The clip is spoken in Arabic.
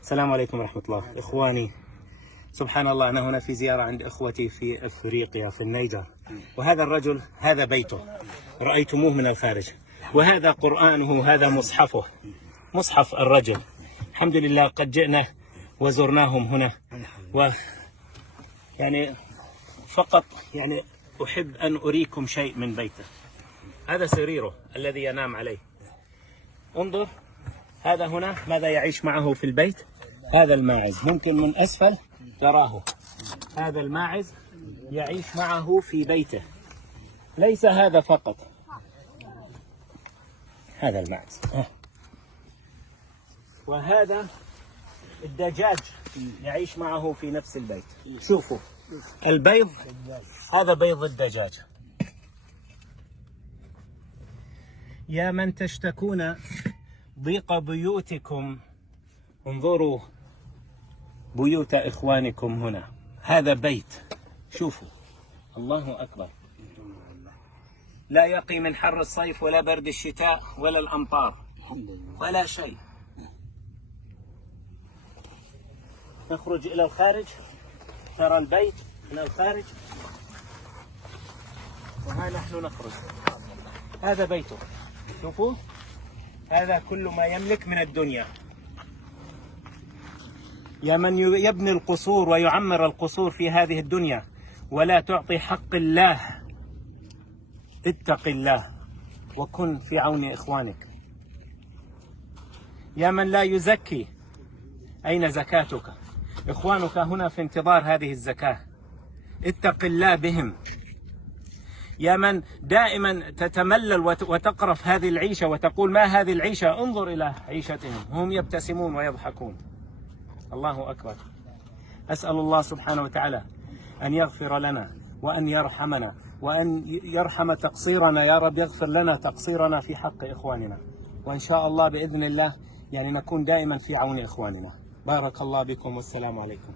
السلام عليكم ورحمة الله. إخواني، سبحان الله، أنا هنا في زيارة عند إخوتي في أفريقيا في النيجر، وهذا الرجل هذا بيته رأيتموه من الخارج، وهذا قرآنه، هذا مصحفه، مصحف الرجل. الحمد لله قد جئنا وزرناهم هنا، يعني فقط يعني أحب أن أريكم شيء من بيته. هذا سريره الذي ينام عليه. انظر، هذا هنا ماذا يعيش معه في البيت؟ هذا الماعز، ممكن من أسفل تراه، هذا الماعز يعيش معه في بيته. ليس هذا فقط، هذا الماعز، وهذا الدجاج يعيش معه في نفس البيت. شوفوا البيض، هذا بيض الدجاج. يا من تشتكون ضيق بيوتكم، انظروا بيوت إخوانكم هنا. هذا بيت، شوفوا، الله أكبر، لا يقي من حر الصيف ولا برد الشتاء ولا الأمطار ولا شيء. نخرج إلى الخارج، ترى البيت من الخارج، وها نحن نخرج. هذا بيته، شوفوا، هذا كل ما يملك من الدنيا. يا من يبني القصور ويعمر القصور في هذه الدنيا ولا تعطي حق الله، اتق الله وكن في عون إخوانك. يا من لا يزكي، أين زكاتك؟ إخوانك هنا في انتظار هذه الزكاة، اتق الله بهم. يا من دائما تتملل وتقرف هذه العيشة وتقول ما هذه العيشة، انظر إلى عيشتهم، هم يبتسمون ويضحكون. الله أكبر. أسأل الله سبحانه وتعالى أن يغفر لنا وأن يرحمنا وأن يرحم تقصيرنا. يا رب يغفر لنا تقصيرنا في حق إخواننا، وإن شاء الله بإذن الله يعني نكون دائما في عون إخواننا. بارك الله بكم والسلام عليكم.